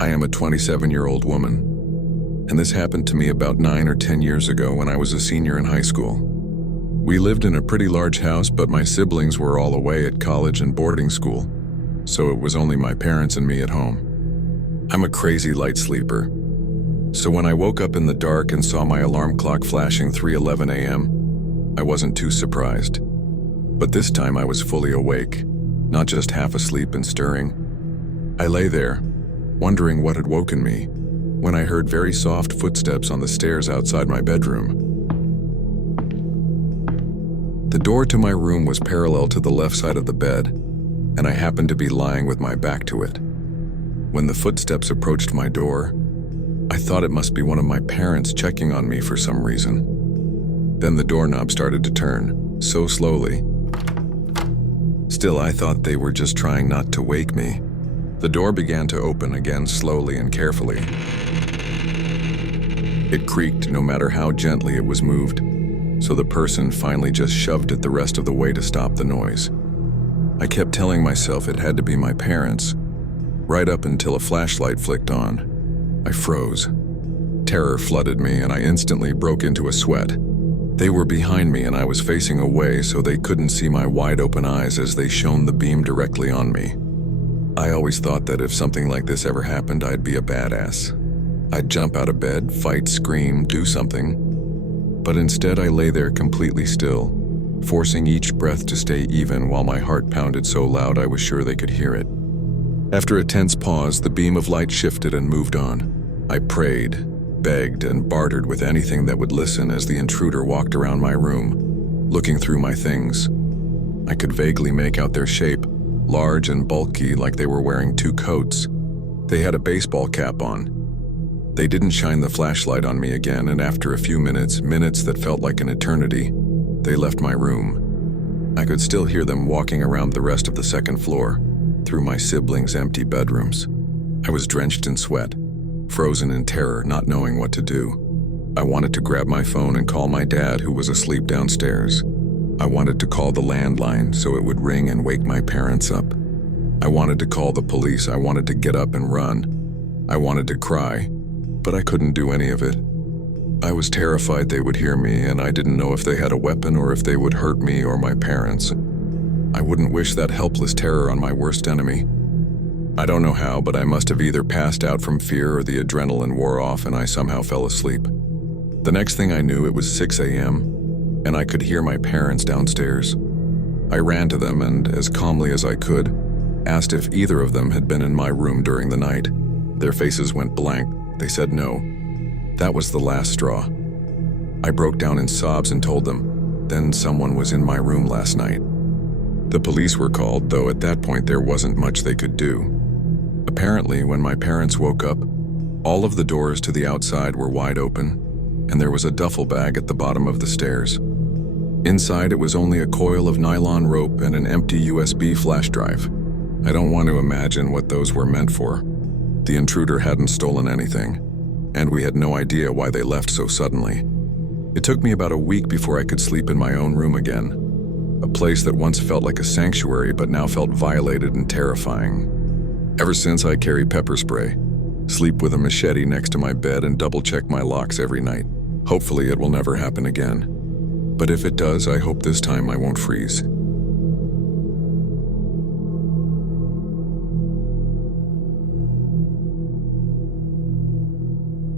I am a 27-year-old woman, and this happened to me about 9 or 10 years ago when I was a senior in high school. We lived in a pretty large house, but my siblings were all away at college and boarding school, so it was only my parents and me at home. I'm a crazy light sleeper, so when I woke up in the dark and saw my alarm clock flashing 3:11 a.m., I wasn't too surprised. But this time I was fully awake, not just half asleep and stirring. I lay there, wondering what had woken me, when I heard very soft footsteps on the stairs outside my bedroom. The door to my room was parallel to the left side of the bed, and I happened to be lying with my back to it. When the footsteps approached my door, I thought it must be one of my parents checking on me for some reason. Then the doorknob started to turn, so slowly. Still, I thought they were just trying not to wake me. The door began to open again slowly and carefully. It creaked no matter how gently it was moved, so the person finally just shoved it the rest of the way to stop the noise. I kept telling myself it had to be my parents, right up until a flashlight flicked on. I froze. Terror flooded me, and I instantly broke into a sweat. They were behind me, and I was facing away so they couldn't see my wide-open eyes as they shone the beam directly on me. I always thought that if something like this ever happened, I'd be a badass. I'd jump out of bed, fight, scream, do something. But instead I lay there completely still, forcing each breath to stay even while my heart pounded so loud I was sure they could hear it. After a tense pause, the beam of light shifted and moved on. I prayed, begged, and bartered with anything that would listen as the intruder walked around my room, looking through my things. I could vaguely make out their shape, large and bulky like they were wearing 2 coats. They had a baseball cap on. They didn't shine the flashlight on me again, and after a few minutes that felt like an eternity, they left my room. I could still hear them walking around the rest of the second floor, through my siblings' empty bedrooms. I was drenched in sweat, frozen in terror, not knowing what to do. I wanted to grab my phone and call my dad, who was asleep downstairs. I wanted to call the landline so it would ring and wake my parents up. I wanted to call the police. I wanted to get up and run. I wanted to cry, but I couldn't do any of it. I was terrified they would hear me, and I didn't know if they had a weapon or if they would hurt me or my parents. I wouldn't wish that helpless terror on my worst enemy. I don't know how, but I must have either passed out from fear or the adrenaline wore off and I somehow fell asleep. The next thing I knew, it was 6 a.m., and I could hear my parents downstairs. I ran to them and, as calmly as I could, asked if either of them had been in my room during the night. Their faces went blank. They said no. That was the last straw. I broke down in sobs and told them, then someone was in my room last night. The police were called, though at that point there wasn't much they could do. Apparently, when my parents woke up, all of the doors to the outside were wide open, and there was a duffel bag at the bottom of the stairs. Inside, it was only a coil of nylon rope and an empty USB flash drive. I don't want to imagine what those were meant for. The intruder hadn't stolen anything, and we had no idea why they left so suddenly. It took me about a week before I could sleep in my own room again, a place that once felt like a sanctuary but now felt violated and terrifying. Ever since, I carry pepper spray, sleep with a machete next to my bed, and double-check my locks every night. Hopefully it will never happen again. But if it does, I hope this time I won't freeze.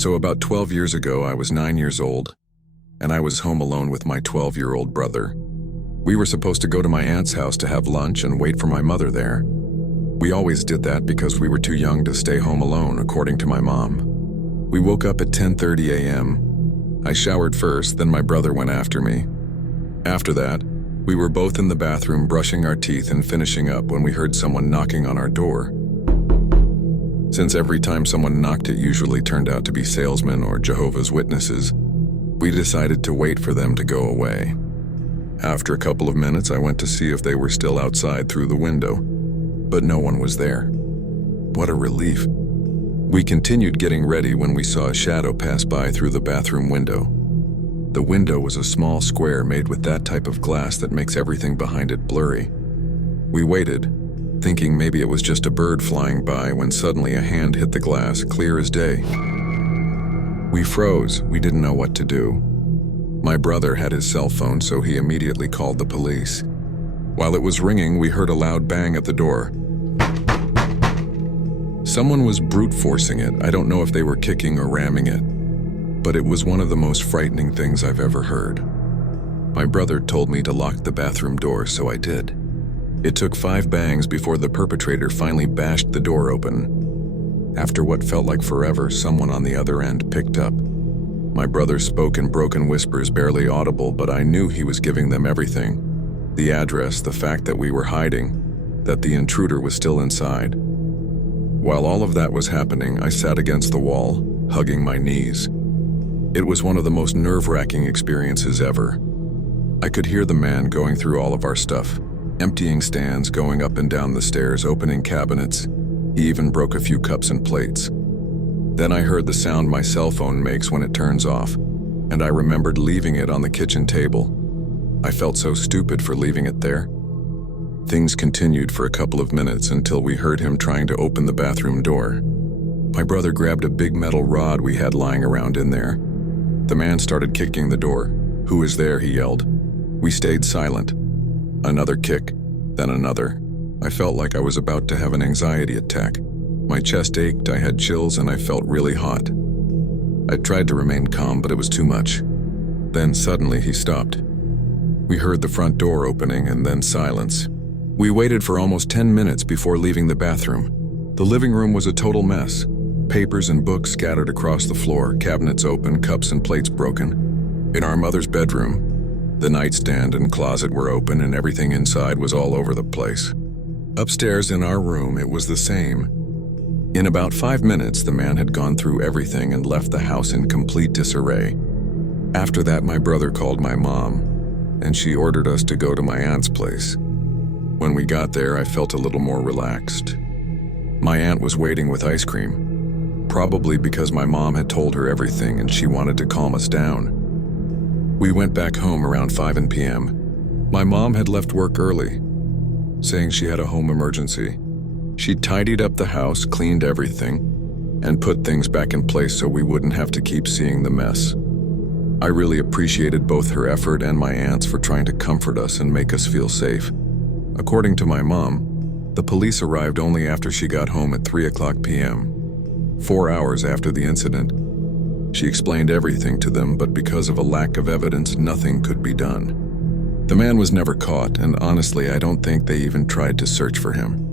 So about 12 years ago, I was 9 years old, and I was home alone with my 12-year-old brother. We were supposed to go to my aunt's house to have lunch and wait for my mother there. We always did that because we were too young to stay home alone, according to my mom. We woke up at 10:30 a.m. I showered first, then my brother went after me. After that, we were both in the bathroom brushing our teeth and finishing up when we heard someone knocking on our door. Since every time someone knocked, it usually turned out to be salesmen or Jehovah's Witnesses, we decided to wait for them to go away. After a couple of minutes, I went to see if they were still outside through the window, but no one was there. What a relief. We continued getting ready when we saw a shadow pass by through the bathroom window. The window was a small square made with that type of glass that makes everything behind it blurry. We waited, thinking maybe it was just a bird flying by when suddenly a hand hit the glass, clear as day. We froze. We didn't know what to do. My brother had his cell phone, so he immediately called the police. While it was ringing, we heard a loud bang at the door. Someone was brute forcing it. I don't know if they were kicking or ramming it, but it was one of the most frightening things I've ever heard. My brother told me to lock the bathroom door, so I did. It took 5 bangs before the perpetrator finally bashed the door open. After what felt like forever, someone on the other end picked up. My brother spoke in broken whispers, barely audible, but I knew he was giving them everything. The address, the fact that we were hiding, that the intruder was still inside. While all of that was happening, I sat against the wall, hugging my knees. It was one of the most nerve-wracking experiences ever. I could hear the man going through all of our stuff, emptying stands, going up and down the stairs, opening cabinets. He even broke a few cups and plates. Then I heard the sound my cell phone makes when it turns off, and I remembered leaving it on the kitchen table. I felt so stupid for leaving it there. Things continued for a couple of minutes until we heard him trying to open the bathroom door. My brother grabbed a big metal rod we had lying around in there. The man started kicking the door. "Who is there?" he yelled. We stayed silent. Another kick, then another. I felt like I was about to have an anxiety attack. My chest ached, I had chills, and I felt really hot. I tried to remain calm, but it was too much. Then suddenly he stopped. We heard the front door opening and then silence. We waited for almost 10 minutes before leaving the bathroom. The living room was a total mess. Papers and books scattered across the floor, cabinets open, cups and plates broken. In our mother's bedroom, the nightstand and closet were open and everything inside was all over the place. Upstairs in our room, it was the same. In about 5 minutes, the man had gone through everything and left the house in complete disarray. After that, my brother called my mom, and she ordered us to go to my aunt's place. When we got there, I felt a little more relaxed. My aunt was waiting with ice cream, probably because my mom had told her everything and she wanted to calm us down. We went back home around 5 p.m. My mom had left work early, saying she had a home emergency. She tidied up the house, cleaned everything, and put things back in place so we wouldn't have to keep seeing the mess. I really appreciated both her effort and my aunt's for trying to comfort us and make us feel safe. According to my mom, the police arrived only after she got home at 3:00 p.m., 4 hours after the incident. She explained everything to them, but because of a lack of evidence, nothing could be done. The man was never caught, and honestly, I don't think they even tried to search for him.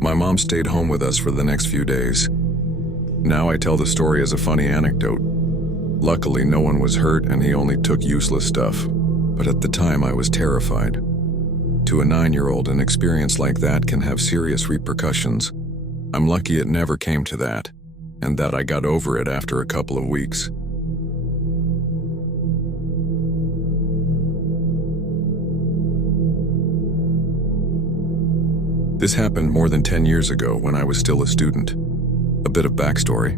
My mom stayed home with us for the next few days. Now I tell the story as a funny anecdote. Luckily, no one was hurt and he only took useless stuff, but at the time I was terrified. To a 9-year-old, an experience like that can have serious repercussions. I'm lucky it never came to that, and that I got over it after a couple of weeks. This happened more than 10 years ago when I was still a student. A bit of backstory.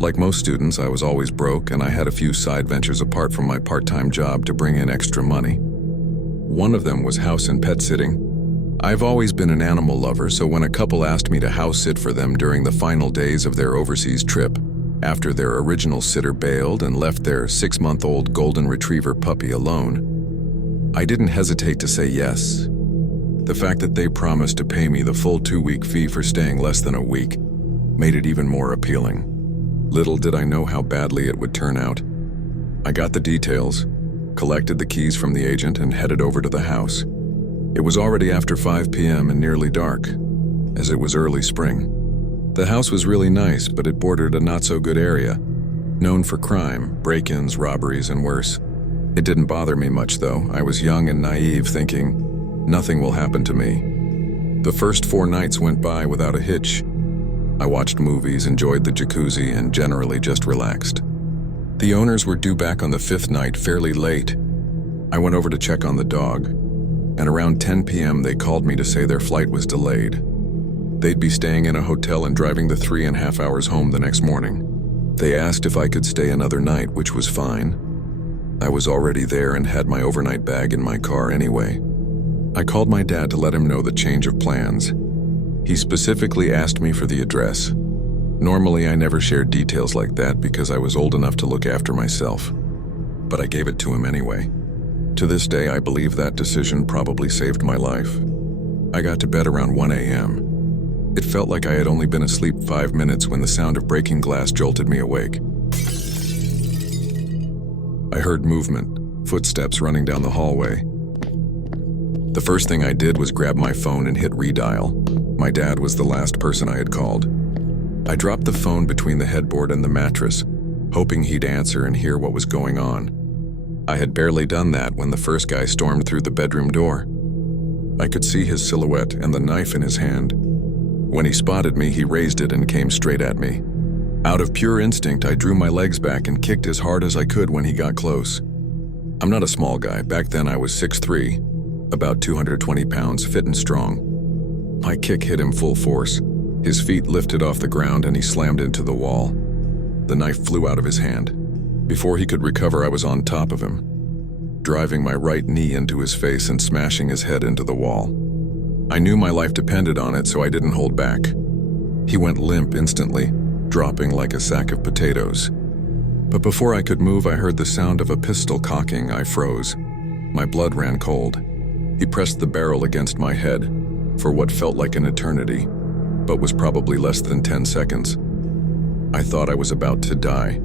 Like most students, I was always broke and I had a few side ventures apart from my part-time job to bring in extra money. One of them was house and pet sitting. I've always been an animal lover, so when a couple asked me to house sit for them during the final days of their overseas trip, after their original sitter bailed and left their 6-month-old golden retriever puppy alone, I didn't hesitate to say yes. The fact that they promised to pay me the full 2-week fee for staying less than a week made it even more appealing. Little did I know how badly it would turn out. I got the details, collected the keys from the agent, and headed over to the house. It was already after 5 p.m. and nearly dark, as it was early spring. The house was really nice, but it bordered a not-so-good area, known for crime, break-ins, robberies, and worse. It didn't bother me much, though. I was young and naive, thinking, nothing will happen to me. The first 4 nights went by without a hitch. I watched movies, enjoyed the jacuzzi, and generally just relaxed. The owners were due back on the 5th night fairly late. I went over to check on the dog, and around 10 p.m. they called me to say their flight was delayed. They'd be staying in a hotel and driving the 3.5 hours home the next morning. They asked if I could stay another night, which was fine. I was already there and had my overnight bag in my car anyway. I called my dad to let him know the change of plans. He specifically asked me for the address. Normally, I never shared details like that because I was old enough to look after myself. But I gave it to him anyway. To this day, I believe that decision probably saved my life. I got to bed around 1 a.m. It felt like I had only been asleep 5 minutes when the sound of breaking glass jolted me awake. I heard movement, footsteps running down the hallway. The first thing I did was grab my phone and hit redial. My dad was the last person I had called. I dropped the phone between the headboard and the mattress, hoping he'd answer and hear what was going on. I had barely done that when the first guy stormed through the bedroom door. I could see his silhouette and the knife in his hand. When he spotted me, he raised it and came straight at me. Out of pure instinct, I drew my legs back and kicked as hard as I could when he got close. I'm not a small guy. Back then I was 6'3", about 220 pounds, fit and strong. My kick hit him full force. His feet lifted off the ground and he slammed into the wall. The knife flew out of his hand. Before he could recover, I was on top of him, driving my right knee into his face and smashing his head into the wall. I knew my life depended on it, so I didn't hold back. He went limp instantly, dropping like a sack of potatoes. But before I could move, I heard the sound of a pistol cocking. I froze. My blood ran cold. He pressed the barrel against my head for what felt like an eternity, but was probably less than 10 seconds. I thought I was about to die.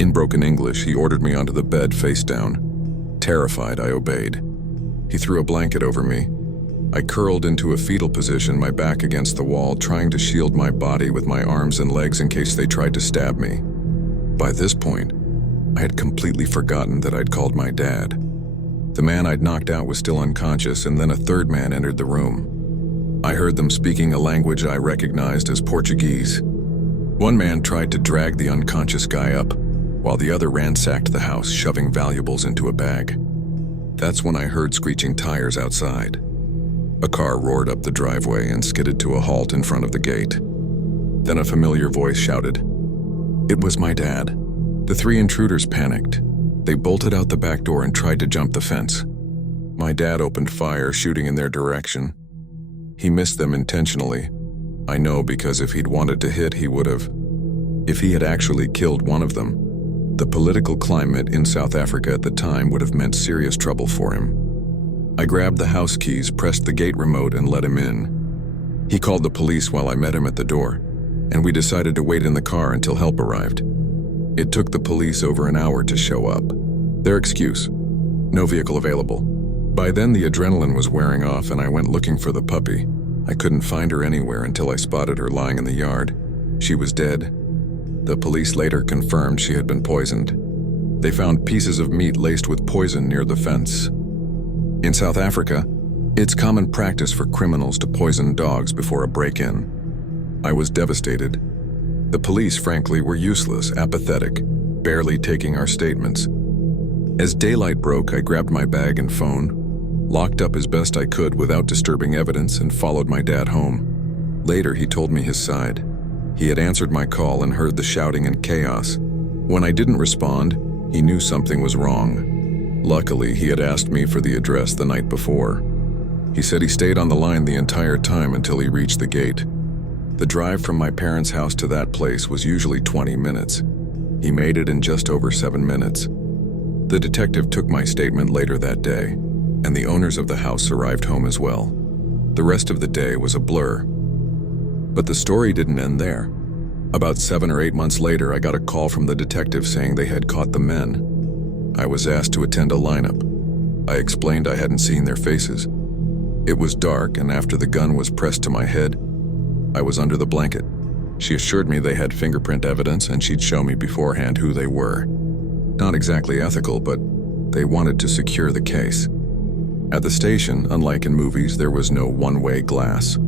In broken English, he ordered me onto the bed face down. Terrified, I obeyed. He threw a blanket over me. I curled into a fetal position, my back against the wall, trying to shield my body with my arms and legs in case they tried to stab me. By this point, I had completely forgotten that I'd called my dad. The man I'd knocked out was still unconscious, and then a third man entered the room. I heard them speaking a language I recognized as Portuguese. One man tried to drag the unconscious guy up, while the other ransacked the house, shoving valuables into a bag. That's when I heard screeching tires outside. A car roared up the driveway and skidded to a halt in front of the gate. Then a familiar voice shouted. It was my dad. The 3 intruders panicked. They bolted out the back door and tried to jump the fence. My dad opened fire, shooting in their direction. He missed them intentionally. I know, because if he'd wanted to hit, he would have. If he had actually killed one of them, the political climate in South Africa at the time would have meant serious trouble for him. I grabbed the house keys, pressed the gate remote, and let him in. He called the police while I met him at the door, and we decided to wait in the car until help arrived. It took the police over an hour to show up. Their excuse: no vehicle available. By then, the adrenaline was wearing off, and I went looking for the puppy. I couldn't find her anywhere until I spotted her lying in the yard. She was dead. The police later confirmed she had been poisoned. They found pieces of meat laced with poison near the fence. In South Africa, it's common practice for criminals to poison dogs before a break-in. I was devastated. The police, frankly, were useless, apathetic, barely taking our statements. As daylight broke, I grabbed my bag and phone, locked up as best I could without disturbing evidence, and followed my dad home. Later, he told me his side. He had answered my call and heard the shouting and chaos. When I didn't respond, he knew something was wrong. Luckily, he had asked me for the address the night before. He said he stayed on the line the entire time until he reached the gate. The drive from my parents' house to that place was usually 20 minutes. He made it in just over 7 minutes. The detective took my statement later that day, and the owners of the house arrived home as well. The rest of the day was a blur. But the story didn't end there. About 7 or 8 months later, I got a call from the detective saying they had caught the men. I was asked to attend a lineup. I explained I hadn't seen their faces. It was dark, and after the gun was pressed to my head, I was under the blanket. She assured me they had fingerprint evidence and she'd show me beforehand who they were. Not exactly ethical, but they wanted to secure the case. At the station, unlike in movies, there was no one-way glass.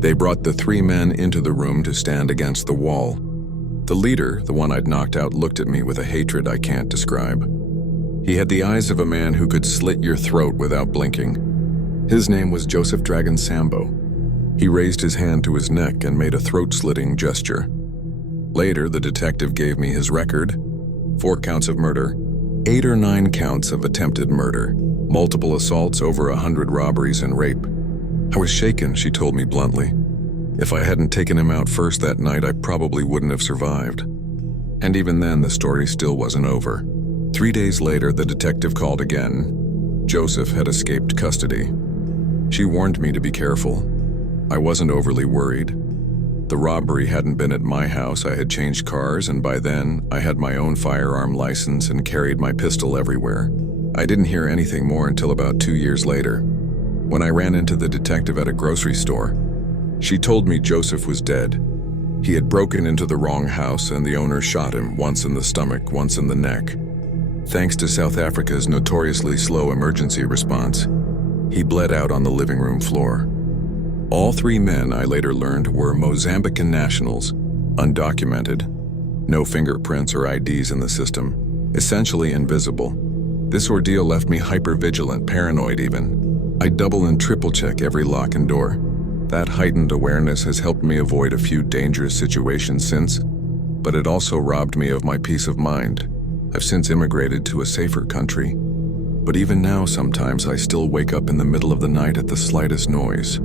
They brought the 3 men into the room to stand against the wall. The leader, the one I'd knocked out, looked at me with a hatred I can't describe. He had the eyes of a man who could slit your throat without blinking. His name was Joseph Dragon Sambo. He raised his hand to his neck and made a throat-slitting gesture. Later, the detective gave me his record: 4 counts of murder, 8 or 9 counts of attempted murder, multiple assaults, over 100 robberies and rape. I was shaken, she told me bluntly. If I hadn't taken him out first that night, I probably wouldn't have survived. And even then, the story still wasn't over. 3 days later, the detective called again. Joseph had escaped custody. She warned me to be careful. I wasn't overly worried. The robbery hadn't been at my house. I had changed cars, and by then, I had my own firearm license and carried my pistol everywhere. I didn't hear anything more until about 2 years later, when I ran into the detective at a grocery store. She told me Joseph was dead. He had broken into the wrong house, and the owner shot him, once in the stomach, once in the neck. Thanks to South Africa's notoriously slow emergency response, he bled out on the living room floor. All 3 men, I later learned, were Mozambican nationals, undocumented, no fingerprints or IDs in the system, essentially invisible. This ordeal left me hyper-vigilant, paranoid even. I double and triple check every lock and door. That heightened awareness has helped me avoid a few dangerous situations since, but it also robbed me of my peace of mind. I've since immigrated to a safer country, but even now sometimes I still wake up in the middle of the night at the slightest noise.